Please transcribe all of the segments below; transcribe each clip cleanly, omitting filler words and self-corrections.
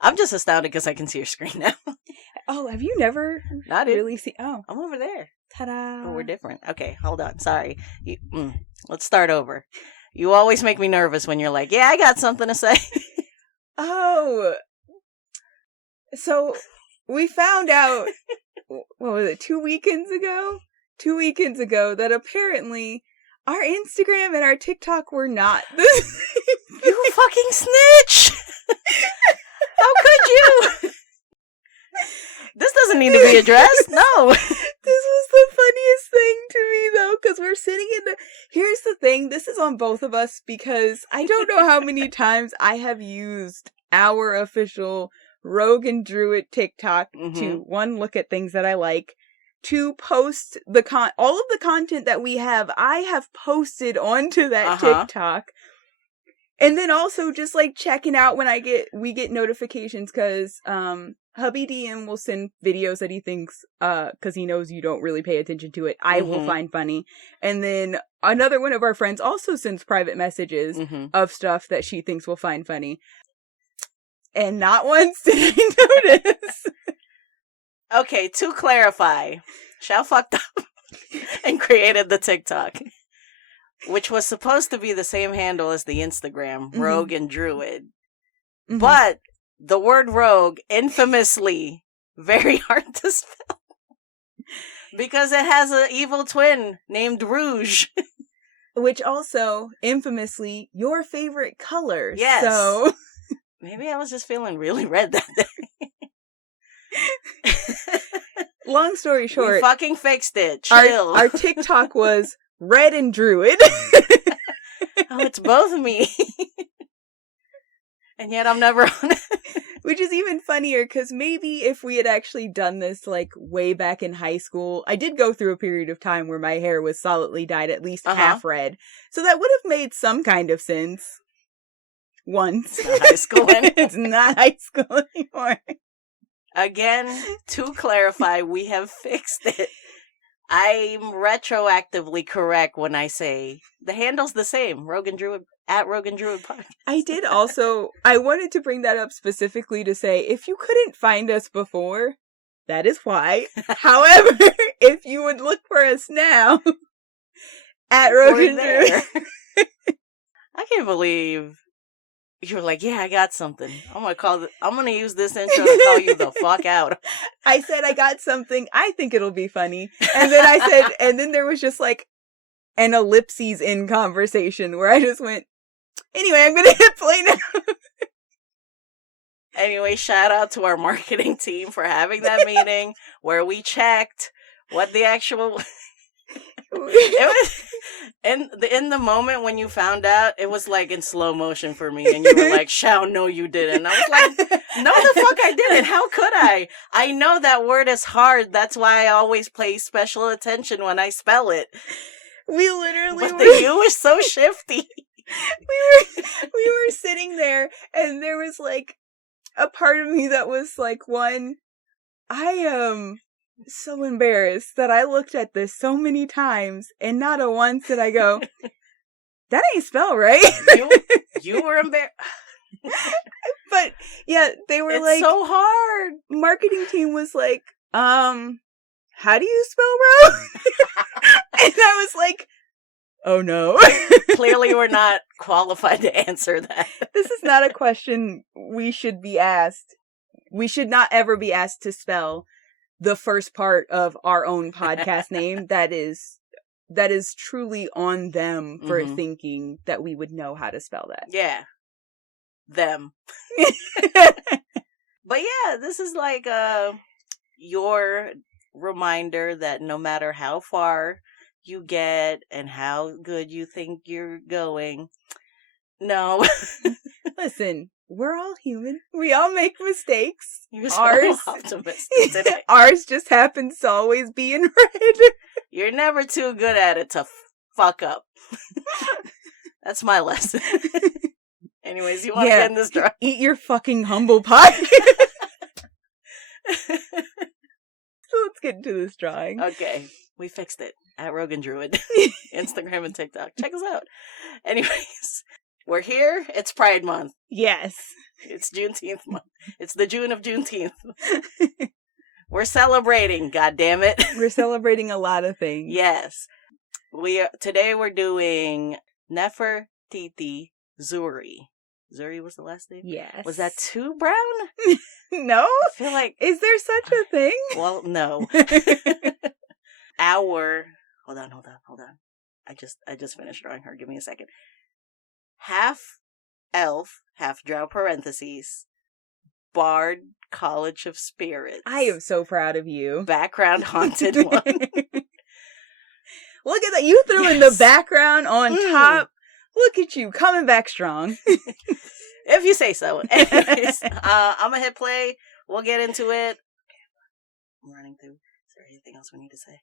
I'm just astounded because I can see your screen now. Oh, have you never really seen? Oh, I'm over there. ta-da! Oh, we're different. Okay, hold on. Sorry. Let's start over. You always make me nervous when you're like, "Yeah, I got something to say." Oh, so we found out. What was it? 2 weekends ago? 2 weekends ago that apparently our Instagram and our TikTok were not the same. You fucking snitch! How could you? This doesn't need to be addressed. No. This was the funniest thing to me, though, because we're sitting in the... Here's the thing. This is on both of us because I don't know how many times I have used our official Rogue and Druid TikTok to, one, look at things that I like, to post all of the content that we have, I have posted onto that TikTok. And then also just like checking out when we get notifications because hubby DM will send videos that he thinks because he knows you don't really pay attention to it I will find funny. And then another one of our friends also sends private messages of stuff that she thinks will find funny. And not once did I notice. Okay, to clarify, Shao fucked up and created the TikTok, which was supposed to be the same handle as the Instagram, Rogue and Druid. But the word rogue, infamously, very hard to spell. Because it has an evil twin named Rouge. Which also, infamously, your favorite color. Yes. So... Maybe I was just feeling really red that day. Long story short. We fucking fixed it. Chill. Our TikTok was Red and Druid. Oh, it's both me. And yet I'm never on it. Which is even funnier because maybe if we had actually done this like way back in high school, I did go through a period of time where my hair was solidly dyed at least half red. So that would have made some kind of sense. Once. It's not high school anymore. It's not high school anymore. Again, to clarify, we have fixed it. I'm retroactively correct when I say the handle's the same. Rogue and Druid at Rogue and Druid Podcast. I wanted to bring that up specifically to say if you couldn't find us before, that is why. However, if you would look for us now at Rogue and Druid. I can't believe you were like, yeah, I got something. I'm gonna use this intro to call you the fuck out. I said I got something. I think it'll be funny. And then I said, and then there was just like an ellipses in conversation where I just went, anyway, I'm gonna hit play now. Anyway, shout out to our marketing team for having that meeting where we checked what the actual... It was in the moment when you found out, it was like in slow motion for me, and you were like, "Shao, no, you didn't." I was like, "No, the fuck, I didn't. How could I? I know that word is hard. That's why I always pay special attention when I spell it." We literally, but the U is so shifty. We were sitting there, and there was like a part of me that was like, I am so embarrassed that I looked at this so many times and not a once did I go, that ain't spelled right. You were embarrassed. But yeah, they were it's so hard. Marketing team was like, how do you spell rogue? And I was like, oh no. Clearly we're not qualified to answer that. This is not a question we should be asked. We should not ever be asked to spell the first part of our own podcast name. That is truly on them for thinking that we would know how to spell that. Yeah. Them. But yeah, this is like your reminder that no matter how far you get and how good you think you're going, no. Listen, we're all human. We all make mistakes. You're so optimistic today. Ours just happens to always be in red. You're never too good at it to fuck up. That's my lesson. Anyways, you want to end this drawing? Eat your fucking humble pie. So let's get into this drawing. Okay, we fixed it. At Rogan Druid. Instagram and TikTok. Check us out. Anyways, we're here. It's Pride Month. Yes. It's Juneteenth month. It's the June of Juneteenth. We're celebrating, goddammit. We're celebrating a lot of things. Yes. Today we're doing Nefertiti Zuri. Zuri was the last name? Yes. Was that too brown? No? I feel like... Is there such a thing? Well, no. Hold on. I just finished drawing her. Give me a second. Half elf, half drow parentheses, Bard College of Spirits. I am so proud of you. Background haunted one. Look at that. You threw in the background on top. Look at you, coming back strong. If you say so. Anyways, I'm going to hit play. We'll get into it. I'm running through. Is there anything else we need to say?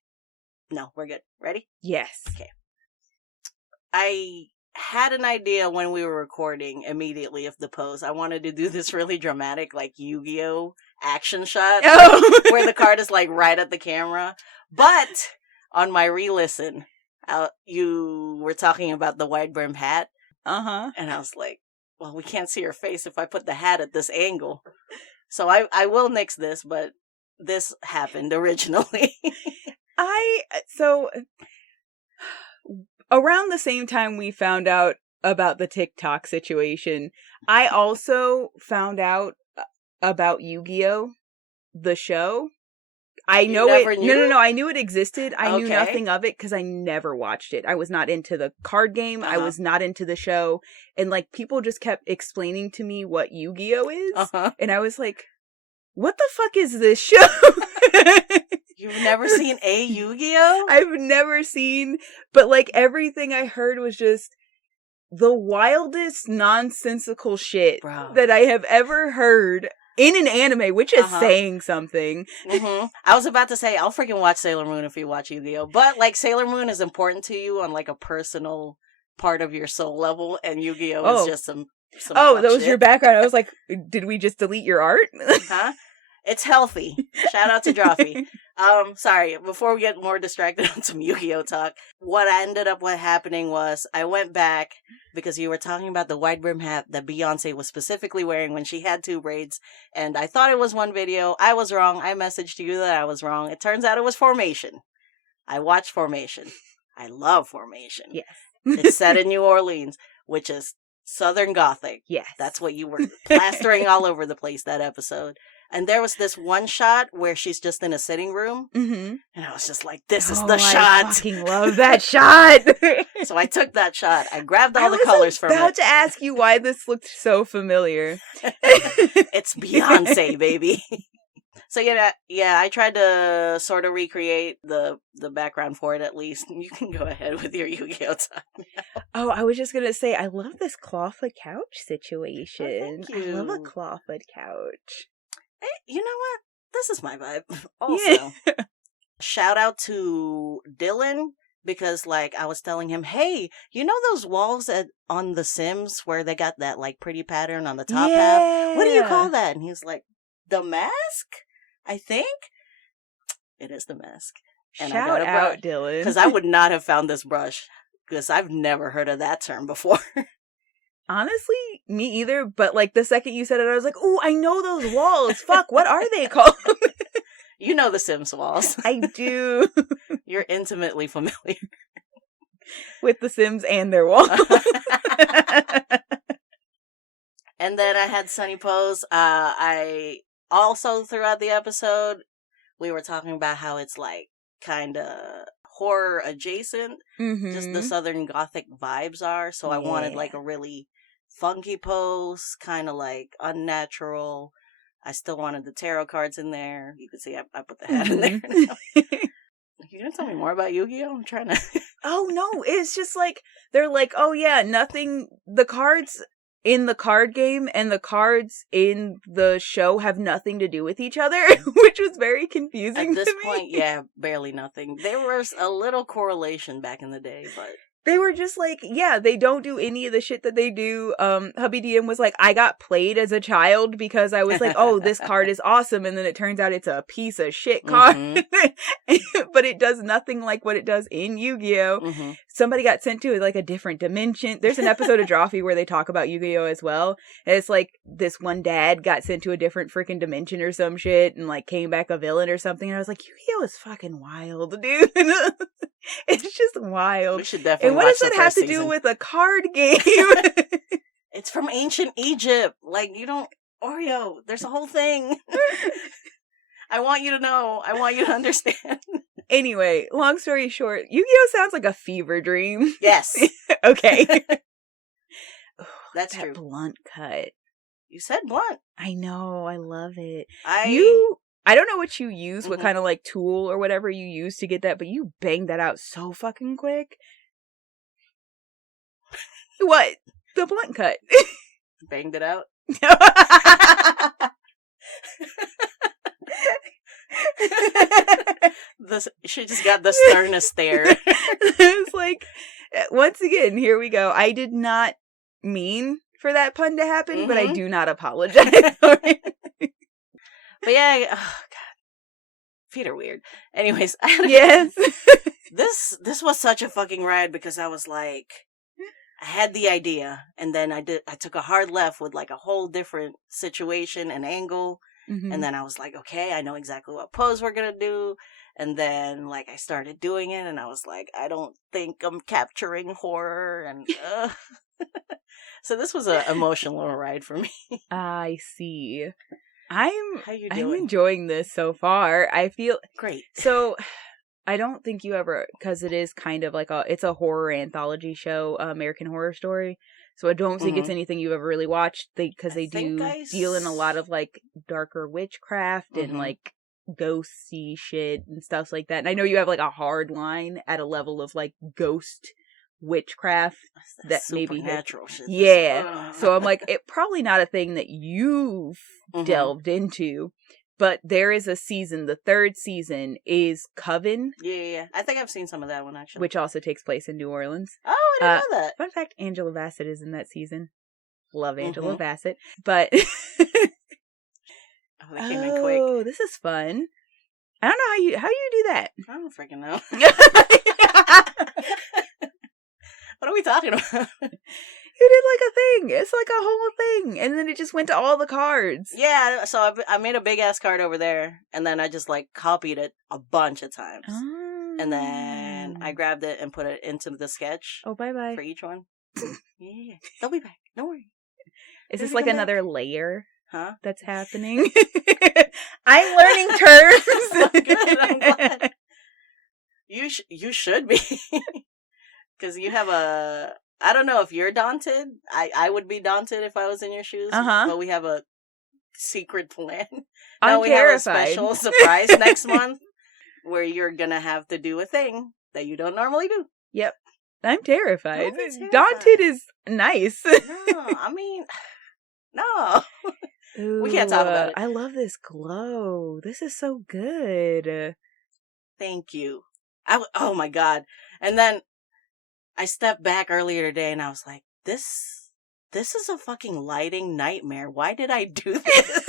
No, we're good. Ready? Yes. Okay. I had an idea when we were recording immediately of the pose. I wanted to do this really dramatic, like Yu-Gi-Oh! Action shot. Oh. Where the card is like right at the camera. But on my re-listen, you were talking about the wide brim hat. Uh-huh. And I was like, well, we can't see her face if I put the hat at this angle. So I will nix this, but this happened originally. So around the same time we found out about the TikTok situation, I also found out about Yu-Gi-Oh! The show. I know it. Knew? No. I knew it existed. I knew Okay. nothing of it because I never watched it. I was not into the card game. I was not into the show. And like people just kept explaining to me what Yu-Gi-Oh! Is. And I was like, what the fuck is this show? You've never seen a Yu-Gi-Oh? I've never seen, but like everything I heard was just the wildest nonsensical shit that I have ever heard in an anime, which is saying something. Mm-hmm. I was about to say, I'll freaking watch Sailor Moon if you watch Yu-Gi-Oh! But like Sailor Moon is important to you on like a personal part of your soul level, and Yu-Gi-Oh! Is just some that was shit. your background. I was like, did we just delete your art? Huh? It's healthy. Shout out to Drawfee. Sorry, before we get more distracted on some Yu-Gi-Oh! Talk, what ended up happening was I went back because you were talking about the wide brim hat that Beyonce was specifically wearing when she had 2 braids, and I thought it was one video. I was wrong. I messaged you that I was wrong. It turns out it was Formation. I watched Formation. I love Formation. Yes. It's set in New Orleans, which is Southern Gothic. Yes. That's what you were plastering all over the place that episode. And there was this one shot where she's just in a sitting room. Mm-hmm. And I was just like, this is the shot. I fucking love that shot. So I took that shot. I grabbed all the colors from it. I was about to ask you why this looked so familiar. It's Beyonce, baby. So yeah, I tried to sort of recreate the background for it at least. You can go ahead with your Yu-Gi-Oh! Time now. Oh, I was just going to say, I love this clawfoot couch situation. Oh, thank you. I love a clawfoot couch. Hey, you know what? This is my vibe. Also, shout out to Dylan, because like I was telling him, hey, you know those walls on The Sims where they got that like pretty pattern on the top half? What do you call that? And he's like, the mask? I think it is the mask. And shout out, Dylan. Because I would not have found this brush because I've never heard of that term before. Honestly, me either, but like the second you said it, I was like, "Ooh, I know those walls. Fuck, what are they called?" You know the Sims walls. I do. You're intimately familiar with the Sims and their walls. And then I had Sunny pose. I also throughout the episode we were talking about how it's like kind of horror adjacent. Mm-hmm. Just the Southern Gothic vibes are. So I wanted like a really funky pose, kind of like unnatural. I still wanted the tarot cards in there. You can see I put the hat in there. You gonna tell me more about Yu-Gi-Oh? I'm trying to... Oh, no. It's just like, they're like, oh yeah, nothing... The cards in the card game and the cards in the show have nothing to do with each other, which was very confusing to me. At this point, yeah, barely nothing. There was a little correlation back in the day, but... They were just like, yeah, they don't do any of the shit that they do. Hubby DM was like, I got played as a child because I was like, oh, this card is awesome. And then it turns out it's a piece of shit card. But it does nothing like what it does in Yu-Gi-Oh! Somebody got sent to like a different dimension. There's an episode of Drawfee where they talk about Yu-Gi-Oh! As well. And it's like this one dad got sent to a different freaking dimension or some shit and like came back a villain or something. And I was like, Yu-Gi-Oh! Is fucking wild, dude. It's just wild. We should definitely. And what does that have to do with a card game? It's from ancient Egypt. Like, you don't... Oreo, there's a whole thing. I want you to know. I want you to understand. Anyway, long story short, Yu-Gi-Oh! Sounds like a fever dream. Yes. Okay. That's that true. Blunt cut. You said blunt. I know. I love it. I don't know what you use, what kind of like tool or whatever you use to get that, but you banged that out so fucking quick. What? The blunt cut. Banged it out? She just got the sternest stare. It's like, once again, here we go. I did not mean for that pun to happen, but I do not apologize for it. But yeah, oh god, feet are weird. Anyways, yes, this was such a fucking ride because I was like, I had the idea, and then I took a hard left with like a whole different situation and angle, and then I was like, okay, I know exactly what pose we're gonna do, and then like I started doing it, and I was like, I don't think I'm capturing horror, and so this was an emotional ride for me. I see. I'm doing? enjoying this so far. I feel great. So I don't think you ever, because it is kind of like it's a horror anthology show, American Horror Story. So I don't think it's anything you've ever really watched because they do deal in a lot of like darker witchcraft and like ghosty shit and stuff like that. And I know you have like a hard line at a level of like ghost witchcraft that maybe natural shit. Yeah. So I'm like, it probably not a thing that you've delved into, but there is a season. The third season is Coven. Yeah. I think I've seen some of that one actually. Which also takes place in New Orleans. Oh, I didn't know that. Fun fact, Angela Bassett is in that season. Love Angela Bassett. But that came in quick. Oh, this is fun. I don't know how you do that. I don't freaking know. What are we talking about? You did like a thing. It's like a whole thing. And then it just went to all the cards. Yeah, so I made a big ass card over there. And then I just like copied it a bunch of times. Oh. And then I grabbed it and put it into the sketch. Oh, bye-bye. For each one. Yeah. They'll be back. Don't worry. Is this like another layer? Huh? That's happening? I'm learning terms. Oh, good. I'm glad. You should be. Because you have I don't know if you're daunted. I would be daunted if I was in your shoes. But we have a secret plan. I'm terrified. We have a special surprise next month where you're going to have to do a thing that you don't normally do. Yep. I'm terrified. Daunted is nice. No, I mean, no. Ooh, we can't talk about it. I love this glow. This is so good. Thank you. Oh my God. And then I stepped back earlier today and I was like, this is a fucking lighting nightmare. Why did I do this?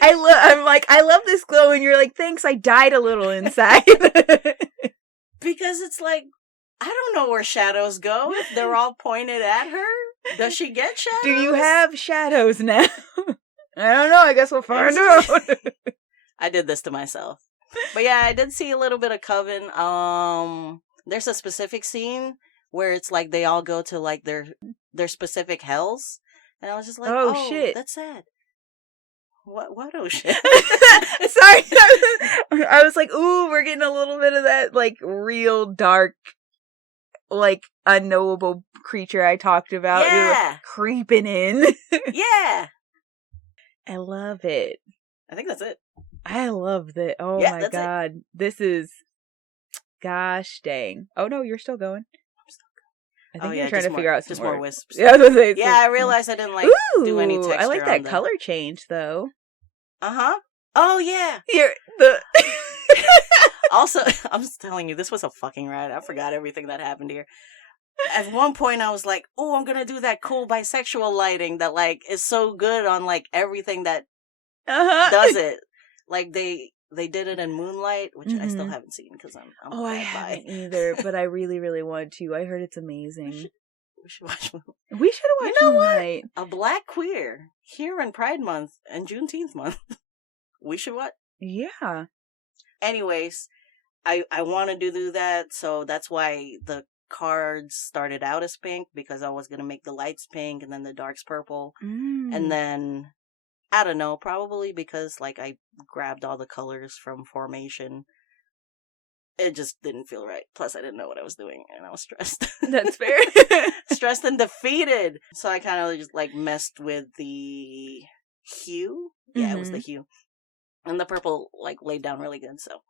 I'm like, I love this glow, and you're like, thanks, I died a little inside. Because it's like, I don't know where shadows go if they're all pointed at her. Does she get shadows? Do you have shadows now? I don't know. I guess we'll find out. I did this to myself. But yeah, I did see a little bit of Coven. There's a specific scene where it's like they all go to like their specific hells. And I was just like, oh shit. That's sad. What oh shit? Sorry. I was like, ooh, we're getting a little bit of that like real dark, like unknowable creature I talked about. Yeah. Creeping in. Yeah. I love it. I think that's it. I love that. Oh yeah, my God. It. This is, gosh dang. Oh no, you're still going. I'm still going. I think you're trying to figure out some more wisps. Yeah, I realized I didn't like do any texture. I like that color change though. Oh yeah. Here the Also, I'm just telling you, this was a fucking ride. I forgot everything that happened here. At one point, I was like, "Oh, I'm gonna do that cool bisexual lighting that like is so good on like everything that does it." Like they did it in Moonlight, which I still haven't seen because I'm Oh, I haven't either, but I really, really want to. I heard it's amazing. We should watch Moonlight. We should have watched Moonlight. A black queer here in Pride Month and Juneteenth month. We should watch. Yeah. Anyways, I wanted to do that, so that's why the cards started out as pink, because I was gonna make the lights pink and then the darks purple, and then I don't know, probably because like I grabbed all the colors from Formation. It just didn't feel right. Plus, I didn't know what I was doing, and I was stressed. That's fair. Stressed and defeated. So I kind of just like messed with the hue. Yeah, it was the hue. And the purple like laid down really good, so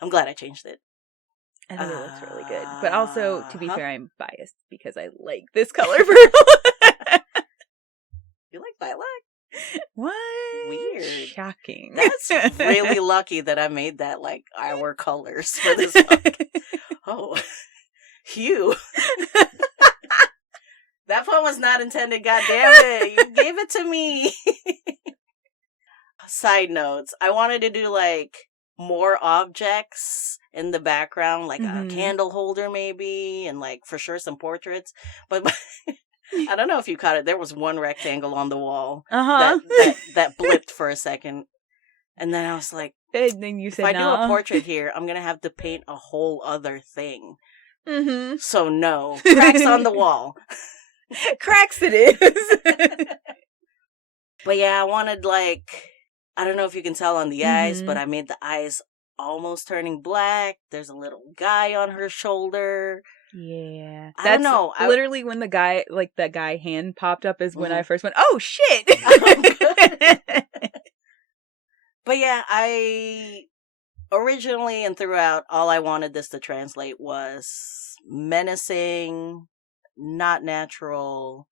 I'm glad I changed it. I think it looks really good. But also, to be fair, I'm biased because I like this color purple. You like lilac? What? Weird. Shocking. That's really lucky that I made that like our colors for this book. Oh, hue. That one was not intended, goddammit. You gave it to me. Side notes. I wanted to do like more objects in the background, like a candle holder maybe, and like for sure some portraits. But I don't know if you caught it. There was one rectangle on the wall that blipped for a second. And then I was like, and then you said, if I do a portrait here, I'm going to have to paint a whole other thing. So no. Cracks on the wall. Cracks it is. But yeah, I wanted like, I don't know if you can tell on the eyes, but I made the eyes almost turning black. There's a little guy on her shoulder. Yeah. I don't know. Literally when the guy, like that guy hand popped up is when I first went, oh shit! But yeah, I originally and throughout, all I wanted this to translate was menacing, not natural,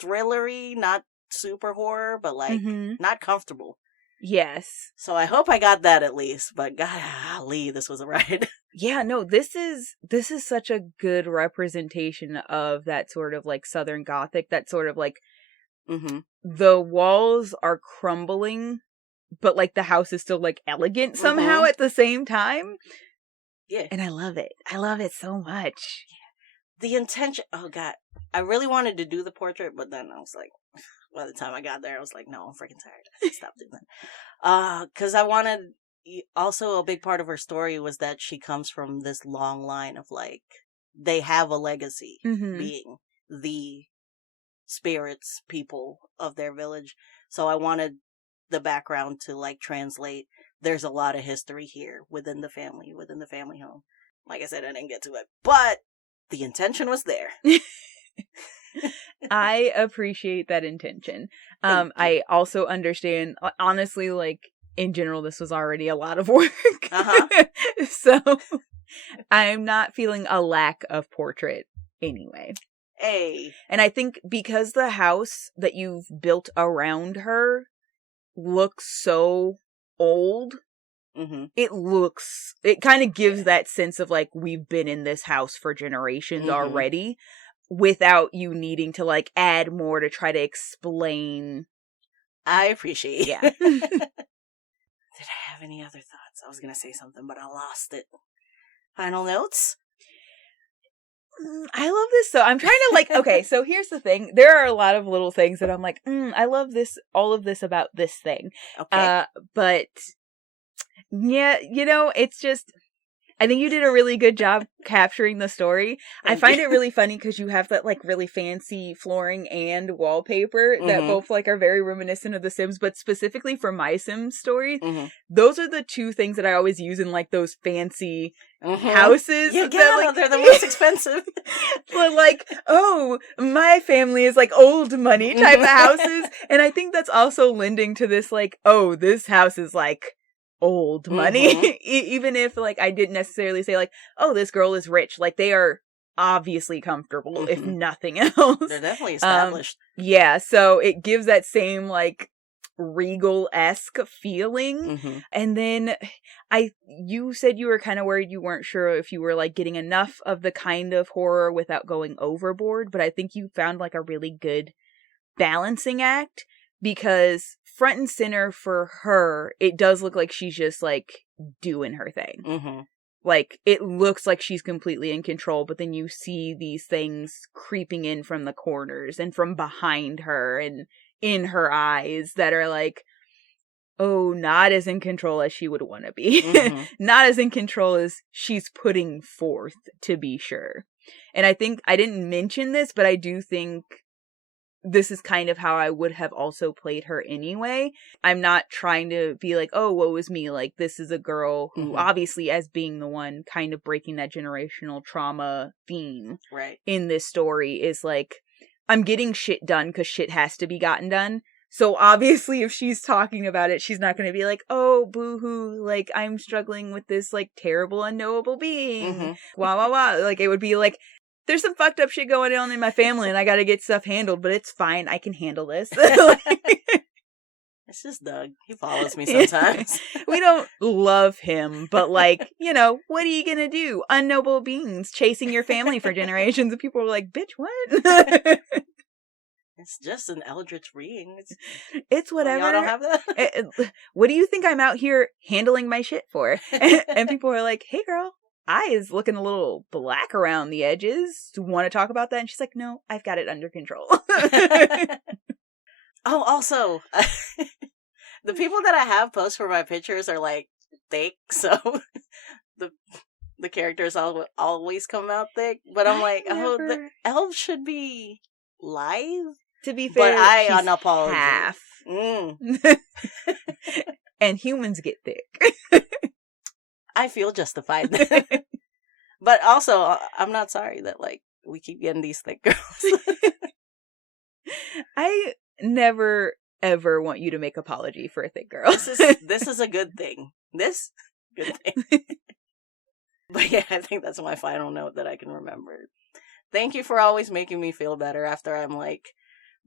thrillery, not super horror, but like not comfortable. Yes. So I hope I got that at least, but golly, this was a ride. Yeah, no, this is such a good representation of that sort of like Southern Gothic, that sort of like the walls are crumbling, but like the house is still like elegant somehow at the same time. Yeah. And I love it. I love it so much. The intention, oh god, I really wanted to do the portrait, but then I was like, by the time I got there, I was like, no, I'm freaking tired. Stop doing that. Because I wanted, also a big part of her story was that she comes from this long line of like, they have a legacy being the spirits, people of their village. So I wanted the background to like translate. There's a lot of history here within the family home. Like I said, I didn't get to it, but the intention was there. I appreciate that intention. I also understand, honestly, like, in general, this was already a lot of work. So, I'm not feeling a lack of portrait anyway. Hey. And I think because the house that you've built around her looks so old, it kind of gives that sense of, like, we've been in this house for generations already, without you needing to like add more to try to explain. I appreciate it. Yeah. Did I have any other thoughts? I was going to say something, but I lost it. Final notes? I love this. So I'm trying to like, okay, so here's the thing. There are a lot of little things that I'm like, I love this, all of this about this thing. Okay. But yeah, you know, it's just, I think you did a really good job capturing the story. I find it really funny because you have that like really fancy flooring and wallpaper that both like are very reminiscent of The Sims, but specifically for my Sims story, those are the two things that I always use in like those fancy houses. Yeah, that, they're the most expensive. But like, oh, my family is like old money type of houses. And I think that's also lending to this like, oh, this house is like old money. Even if like I didn't necessarily say like, oh, this girl is rich, like they are obviously comfortable if nothing else. They're definitely established. Yeah, so it gives that same like regal-esque feeling. Mm-hmm. And then you said you were kind of worried you weren't sure if you were like getting enough of the kind of horror without going overboard, but I think you found like a really good balancing act, because front and center for her, it does look like she's just like doing her thing. Mm-hmm. Like, it looks like she's completely in control, but then you see these things creeping in from the corners and from behind her and in her eyes that are like, oh, not as in control as she would want to be. Mm-hmm. Not as in control as she's putting forth, to be sure. And I think, I didn't mention this, but I do think this is kind of how I would have also played her anyway. I'm not trying to be like, oh, woe is me. Like, this is a girl who, Mm-hmm. obviously, as being the one kind of breaking that generational trauma theme Right. in this story, is like, I'm getting shit done because shit has to be gotten done. So obviously, if she's talking about it, she's not going to be like, oh, boo-hoo, like, I'm struggling with this, like, terrible, unknowable being. Mm-hmm. Wah, wah, wah. Like, it would be like, there's some fucked up shit going on in my family and I gotta get stuff handled, but it's fine. I can handle this. It's just Doug. He follows me sometimes. We don't love him, but like, you know, what are you gonna do? Unknown beings chasing your family for generations, and people are like, bitch, what? It's just an eldritch being. It's whatever. Y'all don't have that? What do you think I'm out here handling my shit for? And people are like, hey girl, eyes looking a little black around the edges. Do you want to talk about that? And she's like, no, I've got it under control. Oh, also, the people that I have post for my pictures are like thick, so the characters always come out thick. But I'm like, oh, the elves should be lithe. To be fair, but I she's unapologetic. half. And humans get thick. I feel justified. But also, I'm not sorry that like we keep getting these thick girls. I never ever want you to make apology for a thick girl. This is a good thing. This good thing. But yeah, I think that's my final note that I can remember. Thank you for always making me feel better after I'm like,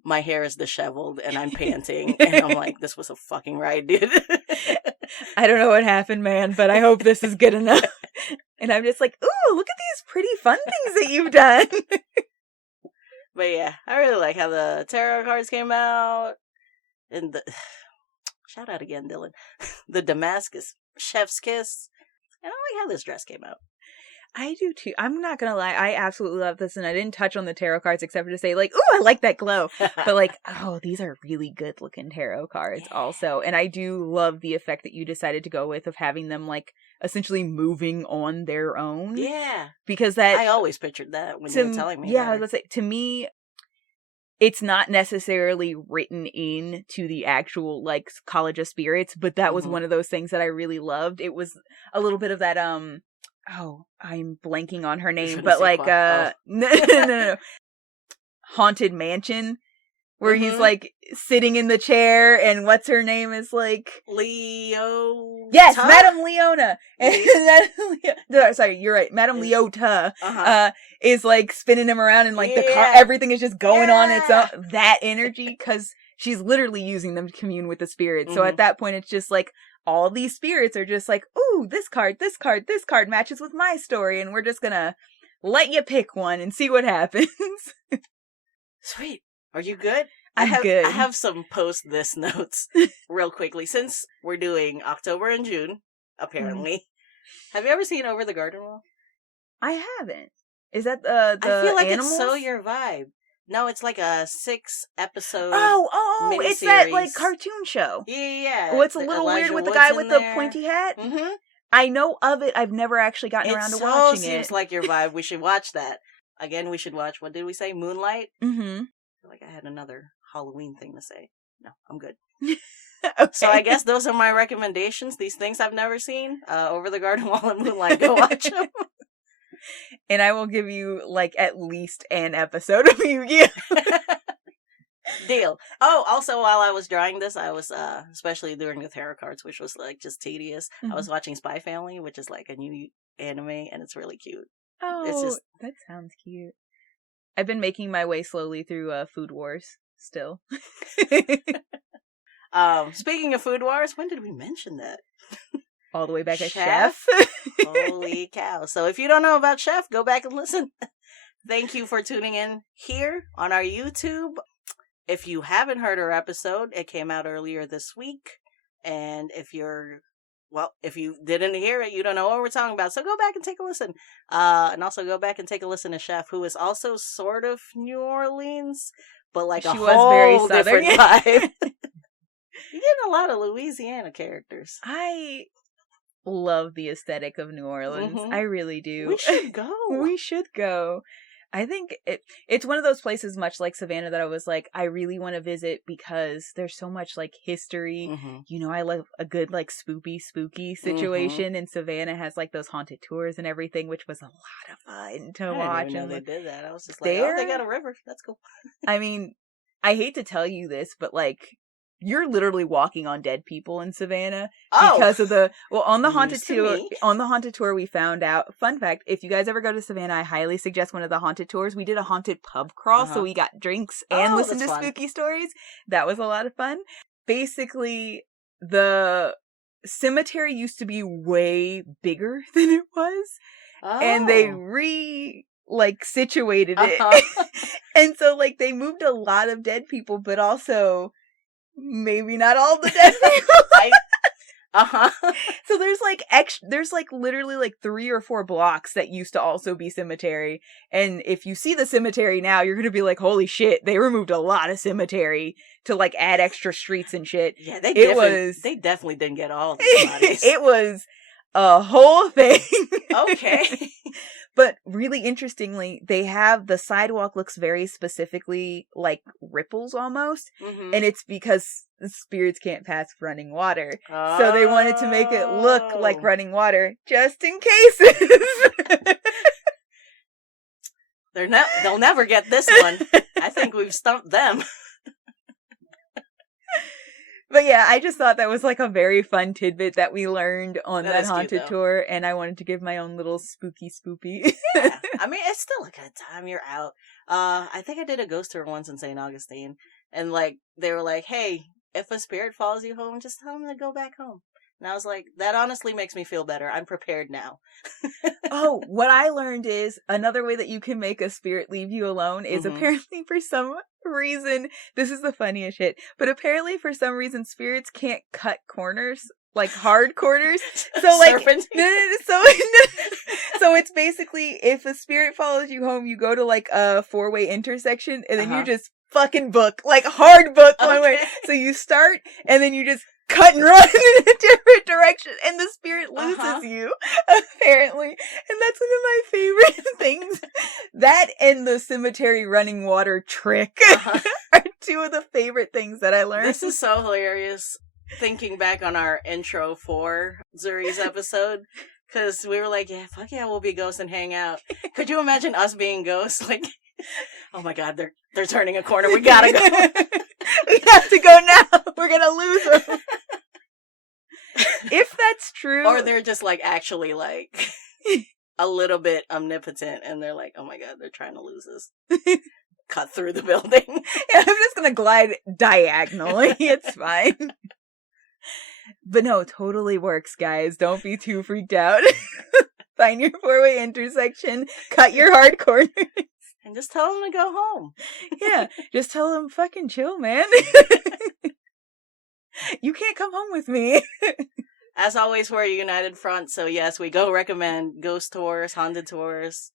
my hair is disheveled and I'm panting and I'm like, this was a fucking ride, dude. I don't know what happened, man, but I hope this is good enough. And I'm just like, ooh, look at these pretty fun things that you've done. But yeah, I really like how the tarot cards came out. And the shout out again, Dylan. The Damascus Chef's Kiss. And I like how this dress came out. I do too. I'm not gonna lie, I absolutely love this, and I didn't touch on the tarot cards except for to say, like, ooh, I like that glow. But like, oh, these are really good looking tarot cards also. And I do love the effect that you decided to go with of having them like essentially moving on their own. Yeah. Because that I always pictured that when you were telling me. Yeah, I was gonna say, to me, it's not necessarily written in to the actual like College of Spirits, but that was one of those things that I really loved. It was a little bit of that oh, I'm blanking on her name, but like no. Haunted Mansion, where he's like sitting in the chair and what's her name is like Leo. Yes, Madame Leona. Sorry, you're right. Madame Leota is like spinning him around and like the car, everything is just going on its own. That energy, because she's literally using them to commune with the spirits. So at that point, it's just like all these spirits are just like, ooh, this card matches with my story, and we're just gonna let you pick one and see what happens. Sweet. Are you good? I'm good. I have some post this notes real quickly, since we're doing October and June, apparently. Have you ever seen Over the Garden Wall? I haven't. Is that the I feel like animals? it's so your vibe. No, it's like a 6-episode Oh, it's that like cartoon show. Yeah. Oh, it's a little weird with the guy with the pointy hat. Mm-hmm. I know of it. I've never actually gotten around to watching it. It seems like your vibe. We should watch that. Again, we should watch, what did we say? Moonlight? Mm-hmm. I feel like I had another Halloween thing to say. No, I'm good. Okay. So I guess those are my recommendations. These things I've never seen. Over the Garden Wall and Moonlight. Go watch them. And I will give you, like, at least an episode of Yu-Gi-Oh! Deal. Oh, also, while I was drawing this, I was, especially during the tarot cards, which was, like, just tedious, I was watching Spy Family, which is, like, a new anime, and it's really cute. Oh, that sounds cute. I've been making my way slowly through Food Wars, still. Speaking of Food Wars, when did we mention that? All the way back at Chef? Chef. Holy cow. So if you don't know about Chef, go back and listen. Thank you for tuning in here on our YouTube. If you haven't heard our episode, it came out earlier this week. And if you didn't hear it, you don't know what we're talking about. So go back and take a listen. And also go back and take a listen to Chef, who is also sort of New Orleans, but like she was very different vibe. You're getting a lot of Louisiana characters. I love the aesthetic of New Orleans. I really do. We should go. We should go. I think it's one of those places, much like Savannah, that I was like, I really want to visit because there's so much like history. You know, I love a good like spooky situation, and Savannah has like those haunted tours and everything, which was a lot of fun to watch. I didn't even know they did that. I was just like, oh, they got a river. That's cool. I mean, I hate to tell you this, but like, you're literally walking on dead people in Savannah because of on the haunted tour we found out. Fun fact, if you guys ever go to Savannah, I highly suggest one of the haunted tours. We did a haunted pub crawl, so we got drinks and listened to spooky stories. That was a lot of fun. Basically, the cemetery used to be way bigger than it was, and they situated it. And so like they moved a lot of dead people, but also maybe not all the dead people. So there's literally like 3 or 4 blocks that used to also be cemetery. And if you see the cemetery now, you're going to be like, holy shit, they removed a lot of cemetery to like add extra streets and shit. Yeah, they definitely didn't get all the bodies. It was a whole thing. Okay. But really interestingly, they have the sidewalk looks very specifically like ripples almost. And it's because the spirits can't pass running water. So they wanted to make it look like running water just in cases. They'll never get this one. I think we've stumped them. But yeah, I just thought that was like a very fun tidbit that we learned on that haunted tour, and I wanted to give my own little spooky spoopy. Yeah, I mean, it's still a good time. You're out. I think I did a ghost tour once in St. Augustine, and like they were like, "Hey, if a spirit follows you home, just tell them to go back home." And I was like, that honestly makes me feel better. I'm prepared now. Oh, what I learned is another way that you can make a spirit leave you alone is apparently for some reason, this is the funniest shit, but apparently for some reason spirits can't cut corners, like hard corners. So like, so it's basically if a spirit follows you home, you go to like a 4-way intersection and then you just fucking book, like hard book one way. So you start and then you just cut and run in a different direction and the spirit loses you, apparently. And that's one of my favorite things. That and the cemetery running water trick are 2 of the favorite things that I learned. This is so hilarious thinking back on our intro for Zuri's episode. Because we were like, yeah, fuck yeah, we'll be ghosts and hang out. Could you imagine us being ghosts? Like, oh my god, they're turning a corner. We gotta go. We have to go now. We're gonna lose them. If that's true. Or they're just like actually like a little bit omnipotent and they're like, oh my god, they're trying to lose us. Cut through the building. Yeah, I'm just gonna glide diagonally. It's fine. But no, it totally works, guys. Don't be too freaked out. Find your 4-way intersection. Cut your hard corners. And just tell them to go home. Yeah, just tell them fucking chill, man. You can't come home with me. As always, we're a united front, so yes, we go recommend ghost tours, haunted tours.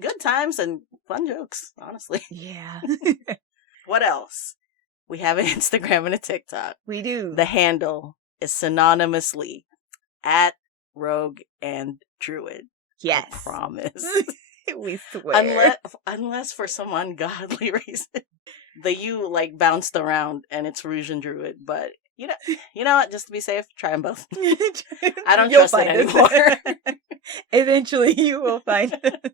Good times and fun jokes, honestly. Yeah. What else? We have an Instagram and a TikTok. We do. The handle is synonymously at Rogue and Druid. Yes. I promise. We swear. Unless for some ungodly reason the U like bounced around and it's Rouge and Druid, but you know what? Just to be safe, try them both. I don't trust it anymore. Eventually, you will find us.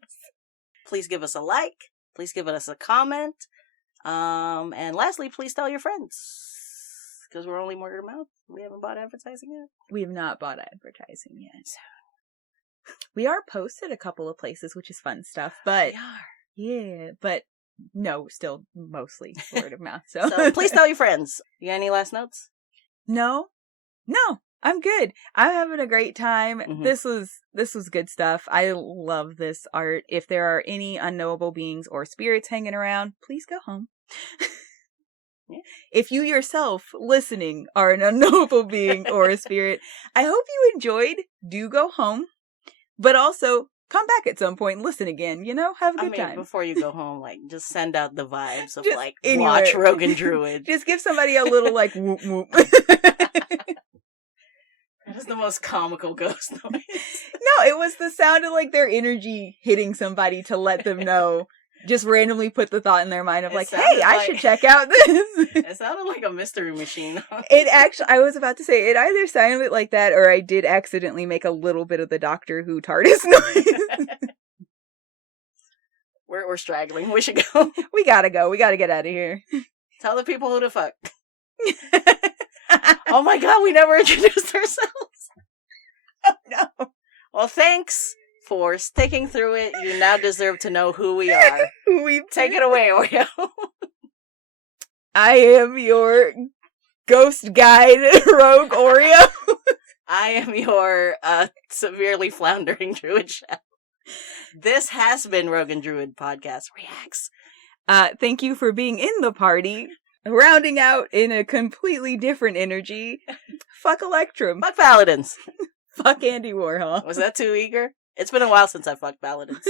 Please give us a like. Please give us a comment. And lastly, please tell your friends. Because we're only word of mouth. We haven't bought advertising yet. We have not bought advertising yet. We are posted a couple of places, which is fun stuff. But we are. Yeah, but no, still mostly word of mouth. So please tell your friends. You got any last notes? No, I'm good. I'm having a great time. Mhm. This was good stuff. I love this art. If there are any unknowable beings or spirits hanging around, please go home. Yeah. If you yourself listening are an unknowable being or a spirit, I hope you enjoyed. Do go home, but also come back at some point and listen again. Have a good time. Before you go home, like, just send out the vibes of, Just like, anywhere. watch Rogan Druid. Just give somebody a little, like, whoop whoop. That is the most comical ghost noise. No, it was the sound of, like, their energy hitting somebody to let them know. Just randomly put the thought in their mind of, It like, hey, sounded I like- should check out this. It sounded like a mystery machine. It actually, I was about to say, it either sounded like that or I did accidentally make a little bit of the Doctor Who TARDIS noise. We're straggling. We should go. We gotta go. We gotta get out of here. Tell the people who to fuck. Oh my god, we never introduced ourselves. Oh, no. Well, thanks for sticking through it. You now deserve to know who we are. Take it away, Oreo. I am your ghost guide, Rogue Oreo. I am your severely floundering druid chef. This has been Rogan Druid Podcast Reacts. Thank you for being in the party. Rounding out in a completely different energy. Fuck Electrum. Fuck Paladins. Fuck Andy Warhol. Was that too eager? It's been a while since I fucked Paladins.